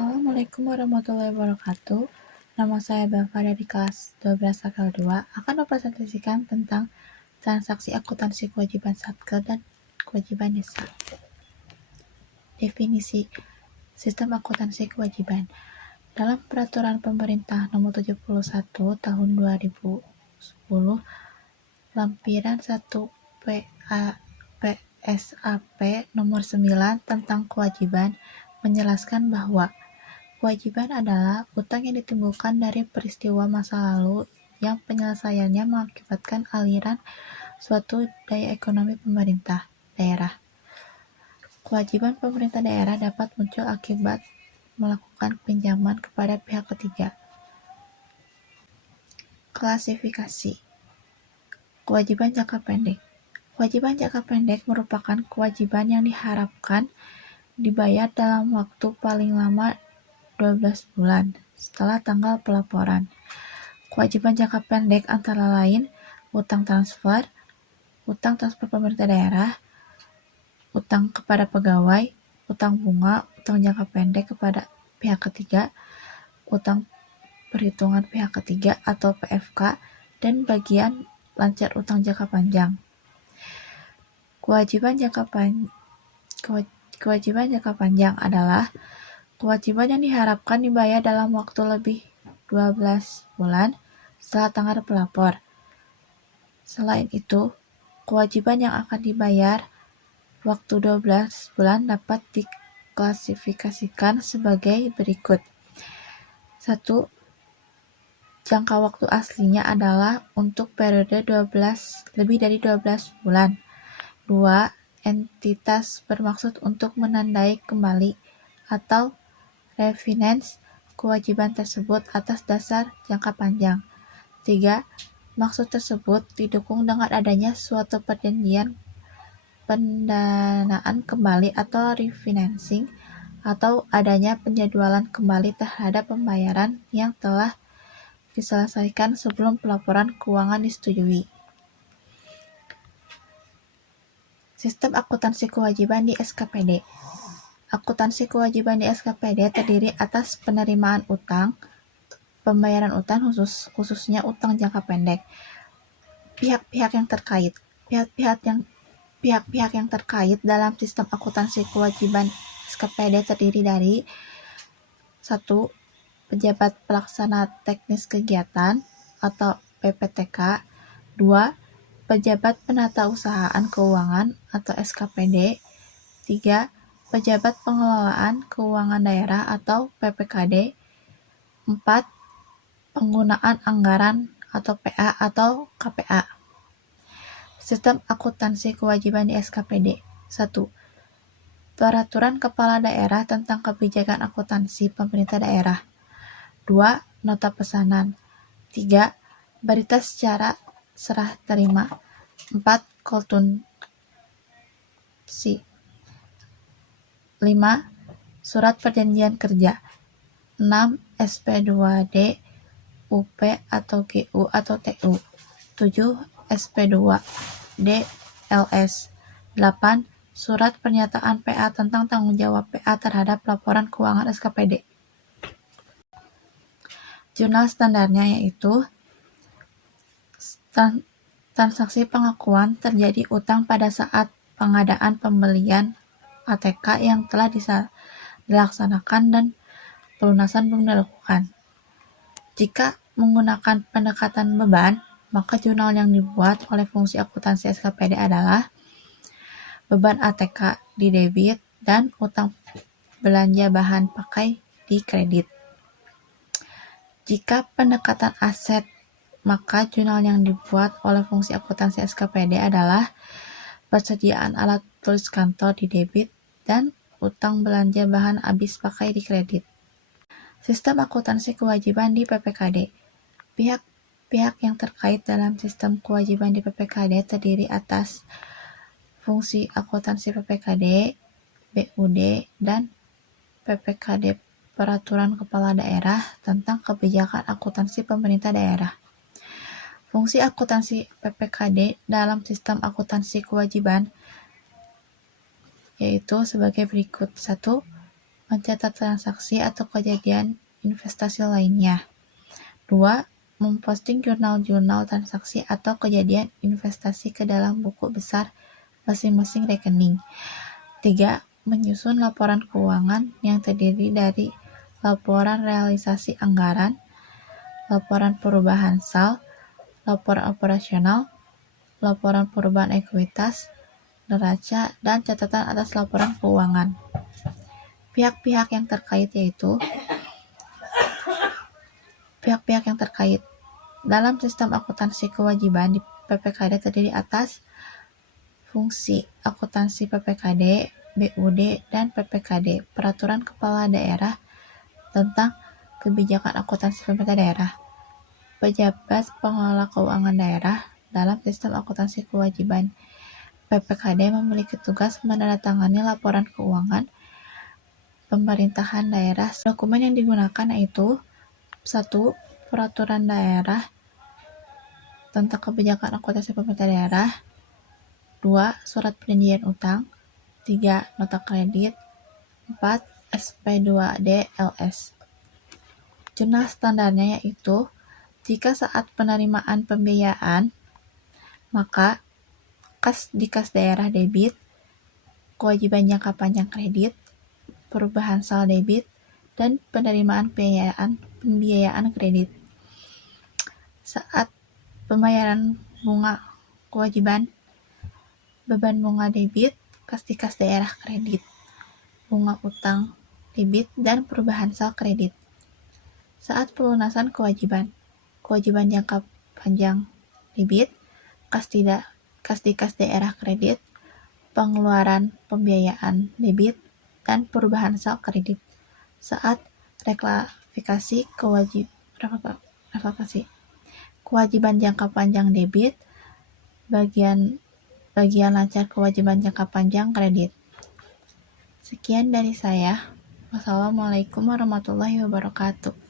Assalamualaikum warahmatullahi wabarakatuh. Nama saya Bava dari kelas 12 Akal 2 akan mempresentasikan tentang transaksi akuntansi kewajiban Satker dan kewajiban desa. Definisi sistem akuntansi kewajiban. Dalam peraturan pemerintah nomor 71 tahun 2010 lampiran 1 PSAP nomor 9 tentang kewajiban menjelaskan bahwa kewajiban adalah utang yang ditimbulkan dari peristiwa masa lalu yang penyelesaiannya mengakibatkan aliran suatu daya ekonomi pemerintah daerah. Kewajiban pemerintah daerah dapat muncul akibat melakukan pinjaman kepada pihak ketiga. Klasifikasi kewajiban jangka pendek. Kewajiban jangka pendek merupakan kewajiban yang diharapkan dibayar dalam waktu paling lama 12 bulan setelah tanggal pelaporan. Kewajiban jangka pendek antara lain utang transfer pemerintah daerah, utang kepada pegawai, utang bunga, utang jangka pendek kepada pihak ketiga, utang perhitungan pihak ketiga atau PFK, dan bagian lancar utang jangka panjang. Kewajiban jangka panjang adalah kewajiban yang diharapkan dibayar dalam waktu lebih 12 bulan setelah tanggal pelapor. Selain itu, kewajiban yang akan dibayar waktu 12 bulan dapat diklasifikasikan sebagai berikut. 1. Jangka waktu aslinya adalah untuk periode lebih dari 12 bulan. 2. Entitas bermaksud untuk menandai kembali atau refinance kewajiban tersebut atas dasar jangka panjang. 3. Maksud tersebut didukung dengan adanya suatu perjanjian pendanaan kembali atau refinancing atau adanya penjadwalan kembali terhadap pembayaran yang telah diselesaikan sebelum pelaporan keuangan disetujui. Sistem akuntansi kewajiban di SKPD. Akuntansi kewajiban di SKPD terdiri atas penerimaan utang, pembayaran utang khususnya utang jangka pendek. Pihak-pihak yang terkait dalam sistem akuntansi kewajiban SKPD terdiri dari 1. Pejabat pelaksana teknis kegiatan atau PPTK. 2. Pejabat penata usahaan keuangan atau SKPD. 3. Pejabat pengelolaan keuangan daerah atau PPKD. 4. Penggunaan anggaran atau PA atau KPA. Sistem akuntansi kewajiban di SKPD. 1. Peraturan Kepala Daerah tentang kebijakan akuntansi pemerintah daerah. 2. Nota pesanan. 3. Berita secara serah terima. 4. Konsumsi. 5. Surat perjanjian kerja. 6. SP2D, UP atau GU atau TU. 7. SP2D, LS. 8. Surat pernyataan PA tentang tanggung jawab PA terhadap laporan keuangan SKPD. Jurnal standarnya yaitu transaksi pengakuan terjadi utang pada saat pengadaan pembelian ATK yang telah dilaksanakan dan pelunasan belum dilakukan. Jika menggunakan pendekatan beban, maka jurnal yang dibuat oleh fungsi akuntansi SKPD adalah beban ATK di debit dan utang belanja bahan pakai di kredit. Jika pendekatan aset, maka jurnal yang dibuat oleh fungsi akuntansi SKPD adalah persediaan alat tulis kantor di debit dan utang belanja bahan habis pakai di kredit. Sistem akuntansi kewajiban di PPKD. Pihak yang terkait dalam sistem kewajiban di PPKD terdiri atas fungsi akuntansi PPKD, BUD, dan PPKD Peraturan Kepala Daerah tentang kebijakan akuntansi pemerintah daerah. Fungsi akuntansi PPKD dalam sistem akuntansi kewajiban yaitu sebagai berikut. 1. mencatat transaksi atau kejadian investasi lainnya. 2. Memposting jurnal-jurnal transaksi atau kejadian investasi ke dalam buku besar masing-masing rekening. 3. Menyusun laporan keuangan yang terdiri dari laporan realisasi anggaran, laporan perubahan SAL, laporan operasional, laporan perubahan ekuitas, neraca, dan catatan atas laporan keuangan. Pihak-pihak yang terkait yaitu pihak-pihak yang terkait. Dalam sistem akuntansi kewajiban di PPKD terdiri atas fungsi akuntansi PPKD, BUD, dan PPKD, Peraturan Kepala Daerah tentang Kebijakan Akuntansi Pemerintah Daerah. Pejabat pengelola keuangan daerah dalam sistem akuntansi kewajiban PPKD memiliki tugas menandatangani laporan keuangan pemerintahan daerah. Dokumen yang digunakan yaitu 1. Peraturan daerah tentang kebijakan akuntansi pemerintah daerah. 2. Surat perjanjian utang. 3. Nota kredit. 4. SP2D LS. Jurnal standarnya yaitu jika saat penerimaan pembiayaan maka di kas daerah debit, kewajiban jangka panjang kredit, perubahan SAL debit, dan penerimaan pembiayaan kredit. Saat pembayaran bunga kewajiban, beban bunga debit, di kas daerah kredit, bunga utang debit, dan perubahan SAL kredit. Saat pelunasan kewajiban jangka panjang debit, di kas daerah kredit, pengeluaran pembiayaan debit, dan perubahan SAL kredit. Saat reklasifikasi kewajiban jangka panjang debit, bagian lancar kewajiban jangka panjang kredit. Sekian dari saya. Wassalamualaikum warahmatullahi wabarakatuh.